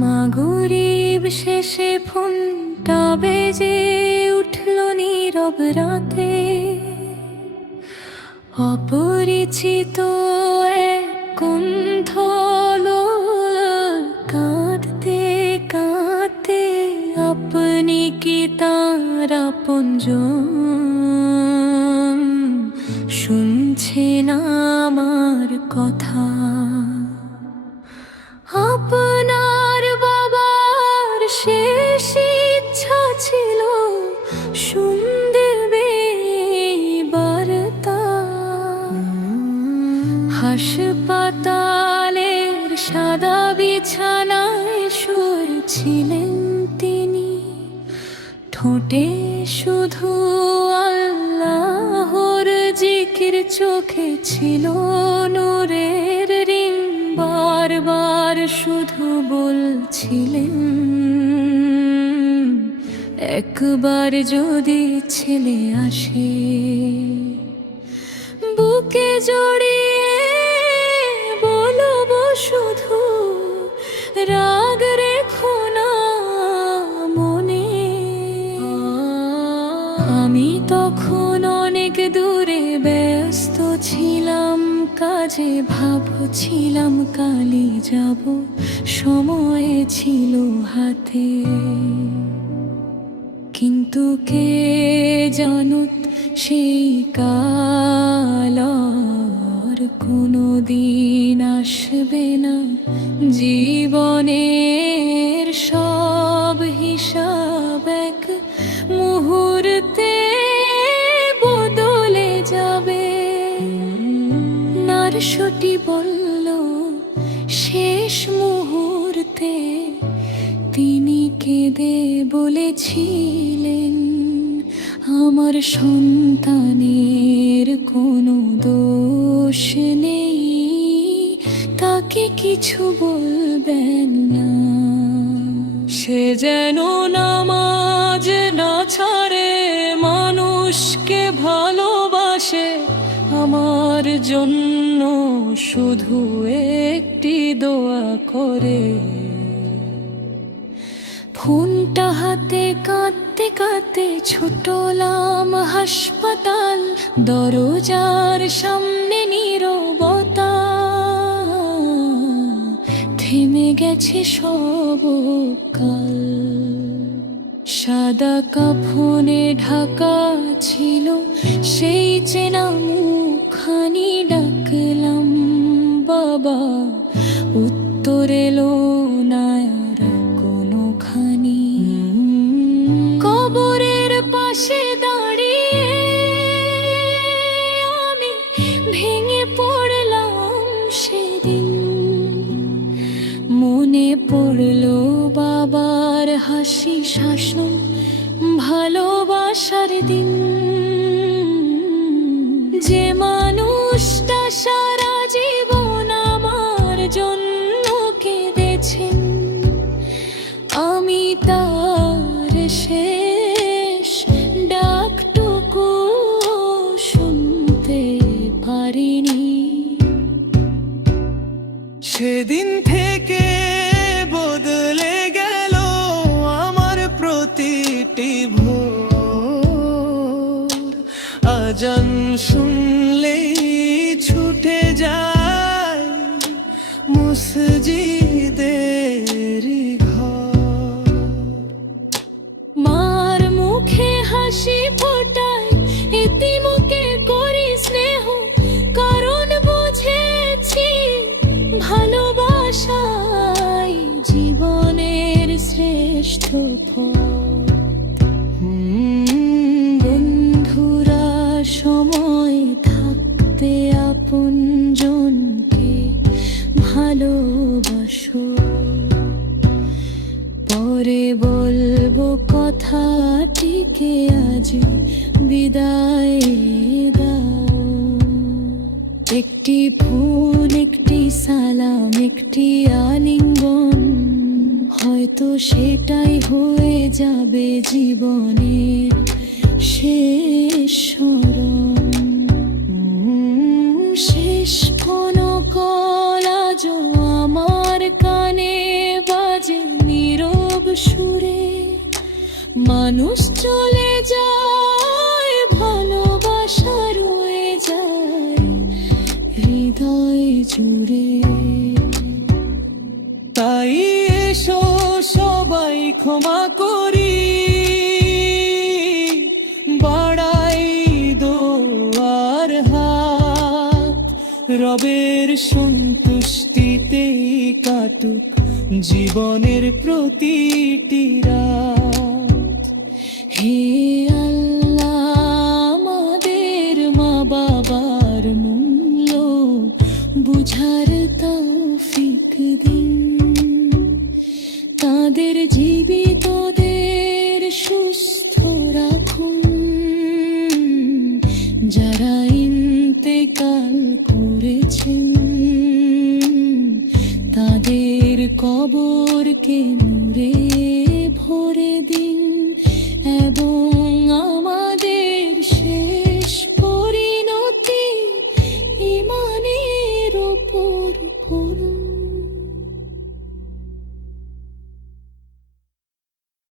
মাগরিব শেষে ফোনটা বেজে উঠল নীরব রাতে। অপরিচিত এক কণ্ঠ কাঁদতে কাঁদতে, আপনি কি তার আপনজন? শুনছেন আমার কথা? আপনার বাবার শেষ ইচ্ছা ছিল শুনবে বার্তা। হাসপাতালের সাদা বিছানায় শুয়েছিলেন তিনি, ঠোঁটে শুধু আল্লাহর জিকির, চোখে ছিল নূরের রিং। বারবার শুধু বলছিলেন, একবার যদি ছেলে আসে, বুকে জড়িয়ে বলবো শুধু, রাগ রেখো না মনে। আমি তখন অনেক দূরে ব্যস্ত ছিলাম কাজে, ভাবছিলাম কালই যাব, সময় ছিল হাতে। কিন্তু কে জানুত সেই কাল আর কোনো দিন আসবে না। জীবনের সব হিসাব এক মুহূর্তে বদলে যাবে। নার্সটি বলল শেষ মুহূর্তে তিনি কেঁদে বলেছিলেন, আমার সন্তানের কোনো দোষ নেই, তাকে কিছু বলবেন না। সে যেন নামাজ না ছাড়ে, মানুষকে ভালোবাসে, আমার জন্য শুধু একটি দোয়া করে। ফোনটা হাতে কাঁদতে কাঁদতে ছুটলাম হাসপাতাল, দরজার সামনে নীরবতা। থেমে গেছে সব কাল, সাদা কাফনে ঢাকা ছিল সেই চেনা মুখখানি। ডাকলাম বাবা, উত্তর এলো না আর কোনোখানি। কবরের পাশে দাঁড়িয়ে আমি ভেঙে পড়লাম সেদিন। মনে পড়লো বাবার হাসি, শাসন, ভালোবাসার দিন। যে মানুষটা সারা জীবন আমার জন্য কেঁদেছেন, আমি তার শেষ ডাকটুকু শুনতে পারিনি। সেদিন থেকে বদলে গেল আমার প্রতিটি ভোর। আজান শুনলেই ছুটে যায় মসজিদের ঘর। মার মুখে হাসি ফোটায়, এতিমকে করি স্নেহ, কারণ বুঝেছি ভালোবাসাই জীবনের শ্রেষ্ঠ পথ। বন্ধুরা সময় থাকতে আপনজনকে ভালোবাসো, পরে বলবো কথাটিকে আজ বিদায় একটি ফুল, একটি সালাম, একটি আলিঙ্গন, হয়তো সেটাই হয়ে যাবে জীবনের শেষ স্মরণ। শেষ কোনো কল আজও আমার কানে বাজে নীরব সুরে। মানুষ চলে যায়, ভালোবাসা রয়ে যায় হৃদয় জুড়ে। তাই এসো সবাই ক্ষমা করি, বাড়াই দোয়ার হাত, রবের সন্তুষ্টিতেই কাটুক জীবনের প্রতিটি রাত। হে আল্লাহ, আমাদের মা বাবার মূল্য বুঝার তৌফিক দিন। তাদের জীবিতদের সুস্থ রাখুন, যারা ইন্তেকাল করেছেন তাদের কবরকে নূরে ভরে দিন এবং